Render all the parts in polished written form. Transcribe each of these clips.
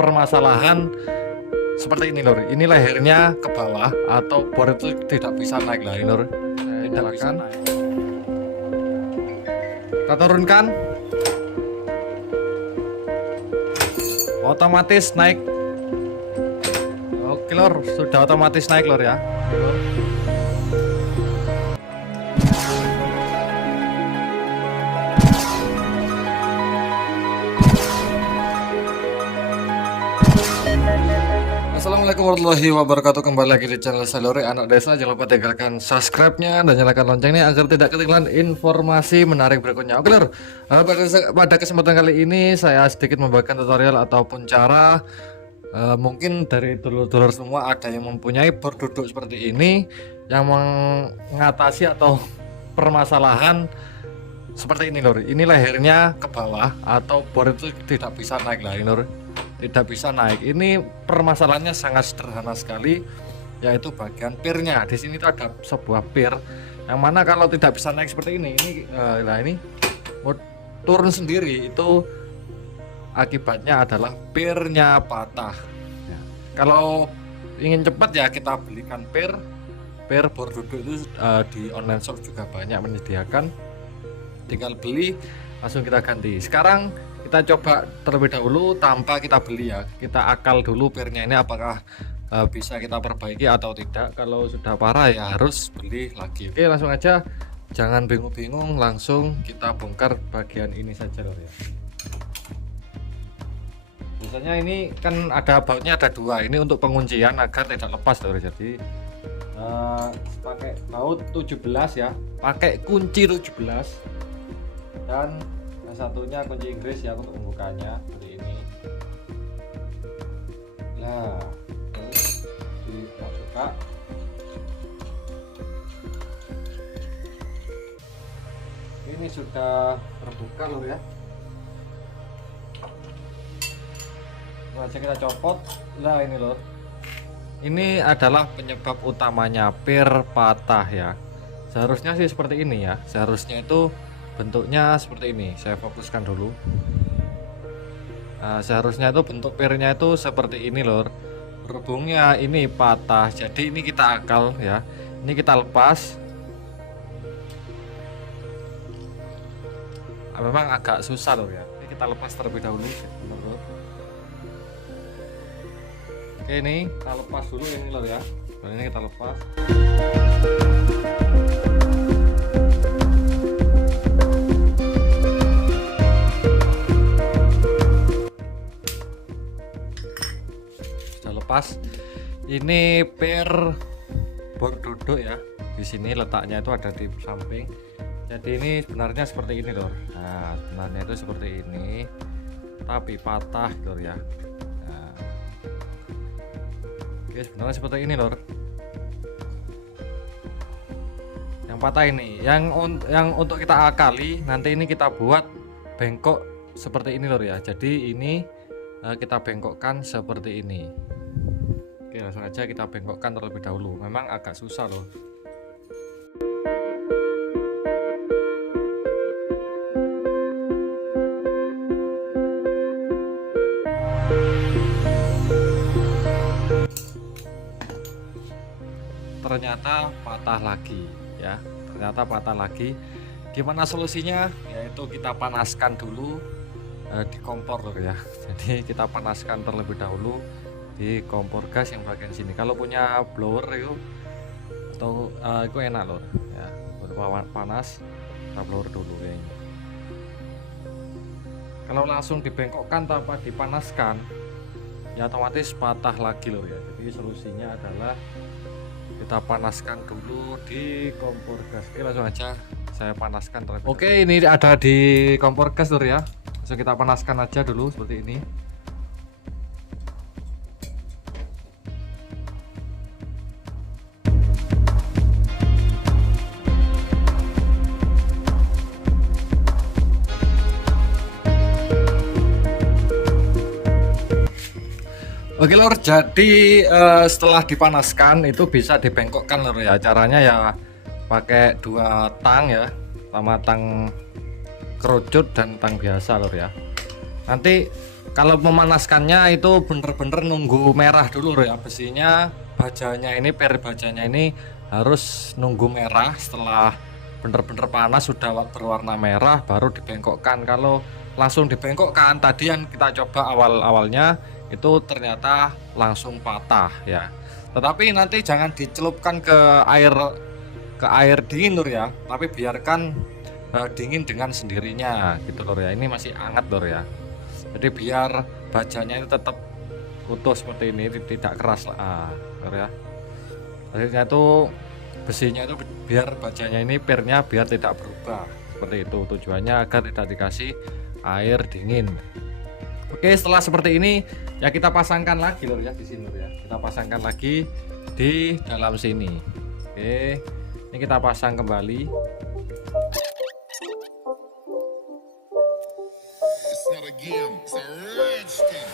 permasalahan seperti ini lor. Ini lehernya ke bawah atau bor itu tidak bisa naik lah ini lor. Saya nyalakan. Kita turunkan. Otomatis naik. Oke lor, sudah otomatis naik lor ya. Assalamualaikum warahmatullahi wabarakatuh. Kembali lagi di channel Salore Anak Desa. Jangan lupa tinggalkan subscribe-nya dan nyalakan loncengnya agar tidak ketinggalan informasi menarik berikutnya. Oke lor, pada kesempatan kali ini saya sedikit membagikan tutorial ataupun cara mungkin dari dulur-dulur semua ada yang mempunyai bor duduk seperti ini yang mengatasi atau permasalahan seperti ini lor. Ini lehernya ke bawah atau bor itu tidak bisa naik lah ini lor. Tidak bisa naik. Ini permasalahannya sangat sederhana sekali, yaitu bagian pirnya. Di sini tuh ada sebuah pir yang mana kalau tidak bisa naik seperti ini ini mau turun sendiri, itu akibatnya adalah pirnya patah ya. Kalau ingin cepat ya kita belikan pir bor duduk itu di online shop juga banyak menyediakan, tinggal beli langsung kita ganti. Sekarang kita coba terlebih dahulu tanpa kita beli ya, kita akal dulu pirnya ini apakah bisa kita perbaiki atau tidak. Kalau sudah parah ya harus beli lagi. Oke, langsung aja, jangan bingung-bingung, langsung kita bongkar bagian ini saja loh ya. Biasanya ini kan ada bautnya, ada dua, ini untuk penguncian agar tidak lepas loh. Jadi pakai baut 17 ya, pakai kunci 17 dan satunya kunci Inggris ya untuk membukanya seperti ini. Nah, dibuka. Ini sudah terbuka loh ya. Lalu kita copot. Nah ini loh. Ini adalah penyebab utamanya pir patah ya. Seharusnya sih seperti ini ya. Seharusnya itu bentuknya seperti ini. Saya fokuskan dulu. Nah, seharusnya itu bentuk pirnya itu seperti ini lor. Berhubungnya ini patah, jadi ini kita akal ya. Ini kita lepas. Memang agak susah loh ya. Ini kita lepas terlebih dahulu. Oke, ini kita lepas dulu ini lor ya. Ini kita lepas. Lepas. Ini pir bor duduk ya. Di sini letaknya itu ada di samping. Jadi ini sebenarnya seperti ini lor. Nah, sebenarnya itu seperti ini, tapi patah lor ya. Nah. Oke, sebenarnya seperti ini lor. Yang patah ini, yang untuk kita akali nanti ini kita buat bengkok seperti ini lor ya. Jadi ini kita bengkokkan seperti ini. Oke, langsung aja kita bengkokkan terlebih dahulu. Memang agak susah loh. Ternyata patah lagi ya. Ternyata patah lagi. Gimana solusinya? Yaitu kita panaskan dulu di kompor loh ya. Jadi kita panaskan terlebih dahulu di kompor gas yang bagian sini. Kalau punya blower itu atau itu enak loh ya, baru panas kita blower dulu ya. Kalau langsung dibengkokkan tanpa dipanaskan ya otomatis patah lagi loh ya. Jadi solusinya adalah kita panaskan dulu di kompor gas. Oke, langsung aja saya panaskan terlebih dahulu. Oke, ini ada di kompor gas loh ya. Langsung kita panaskan aja dulu seperti ini. Oke lor, jadi setelah dipanaskan itu bisa dibengkokkan lor ya. Caranya ya pakai dua tang ya, sama tang kerucut dan tang biasa lor ya. Nanti Kalau memanaskannya itu bener-bener nunggu merah dulu Lur ya, besinya, bajanya ini, per bajanya ini harus nunggu merah. Setelah bener-bener panas sudah berwarna merah baru dibengkokkan. Kalau langsung dibengkokkan tadi yang kita coba awal-awalnya itu ternyata langsung patah ya. Tetapi nanti jangan dicelupkan ke air dingin Lur ya, tapi biarkan dingin dengan sendirinya gitu Lur ya. Ini masih hangat Lur ya, jadi biar bajanya itu tetap utuh seperti ini, tidak keras lah Lur ya. Akhirnya itu besinya itu biar bajanya ini, pernya biar tidak berubah seperti itu, tujuannya agar tidak dikasih air dingin. Oke, setelah seperti ini ya kita pasangkan lagi Lur ya, di sini Lur ya, kita pasangkan lagi di dalam sini. Oke, ini kita pasang kembali. It's not a game, it's a rich thing.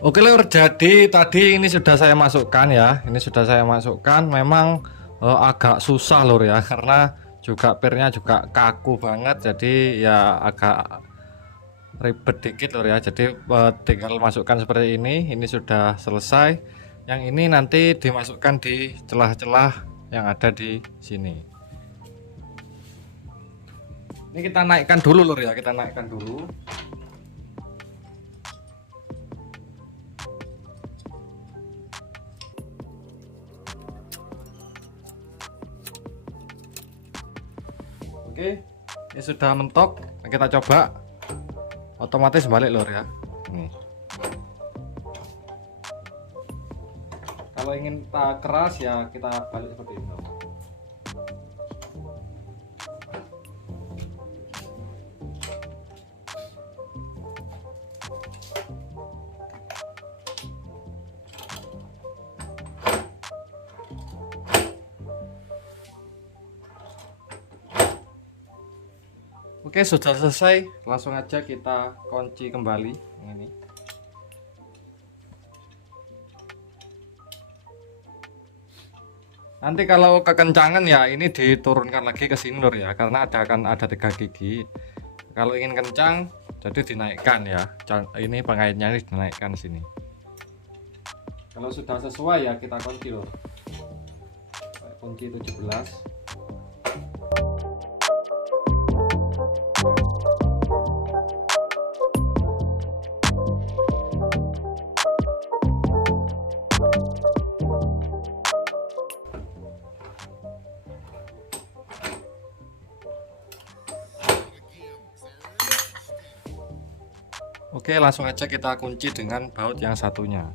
Oke Lur, jadi tadi ini sudah saya masukkan ya, ini sudah saya masukkan. Memang agak susah Lur ya, karena juga pirnya juga kaku banget, jadi ya agak ribet dikit Lur ya. Jadi tinggal masukkan seperti ini sudah selesai. Yang ini nanti dimasukkan di celah-celah yang ada di sini. Ini kita naikkan dulu Lur ya, kita naikkan dulu. Oke, ini sudah mentok. Kita coba, otomatis balik Lur ya. Nih. Kalau ingin tak keras ya kita balik seperti ini. Oke, sudah selesai. Langsung aja kita kunci kembali ini. Nanti kalau kekencangan ya ini diturunkan lagi ke sini Lur ya, karena akan ada 3 gigi. Kalau ingin kencang jadi dinaikkan ya. Ini pengaitnya ini dinaikkan sini. Kalau sudah sesuai ya kita kunci Lur. Kunci 17. Oke, langsung aja kita kunci dengan baut yang satunya.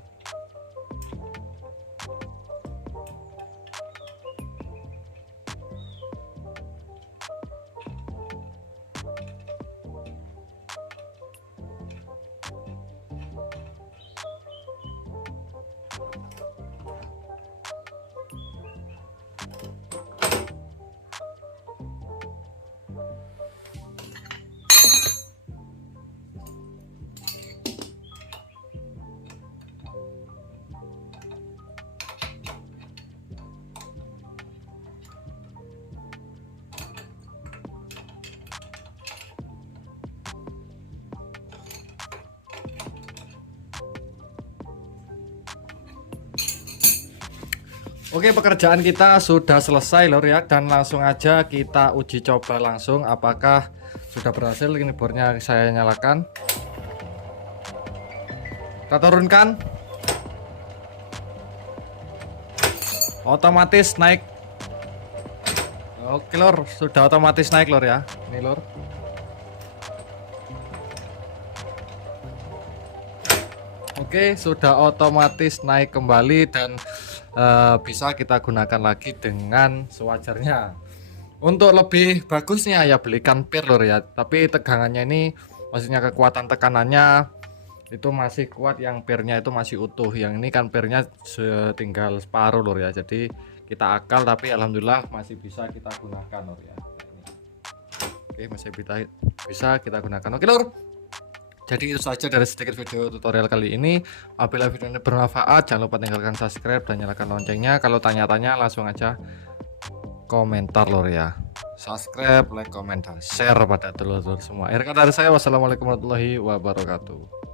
Oke, pekerjaan kita sudah selesai Lur ya, dan langsung aja kita uji coba langsung apakah sudah berhasil. Ini bornya saya nyalakan, kita turunkan, otomatis naik. Oke Lur, sudah otomatis naik Lur ya, ini Lur. Oke, sudah otomatis naik kembali dan bisa kita gunakan lagi dengan sewajarnya. Untuk lebih bagusnya ya belikan pir Lur ya, tapi tegangannya ini, maksudnya kekuatan tekanannya itu masih kuat, yang pirnya itu masih utuh. Yang ini kan pirnya tinggal separuh Lur ya, jadi kita akal, tapi alhamdulillah masih bisa kita gunakan Lur ya. Oke, masih bisa kita gunakan. Oke Lur, Jadi itu saja dari sedikit video tutorial kali ini. Apabila video ini bermanfaat, jangan lupa tinggalkan subscribe dan nyalakan loncengnya. Kalau tanya-tanya langsung aja komentar lor ya. Subscribe, like, komen, dan share pada telur-telur semua. Akhir kata dari saya, wassalamualaikum warahmatullahi wabarakatuh.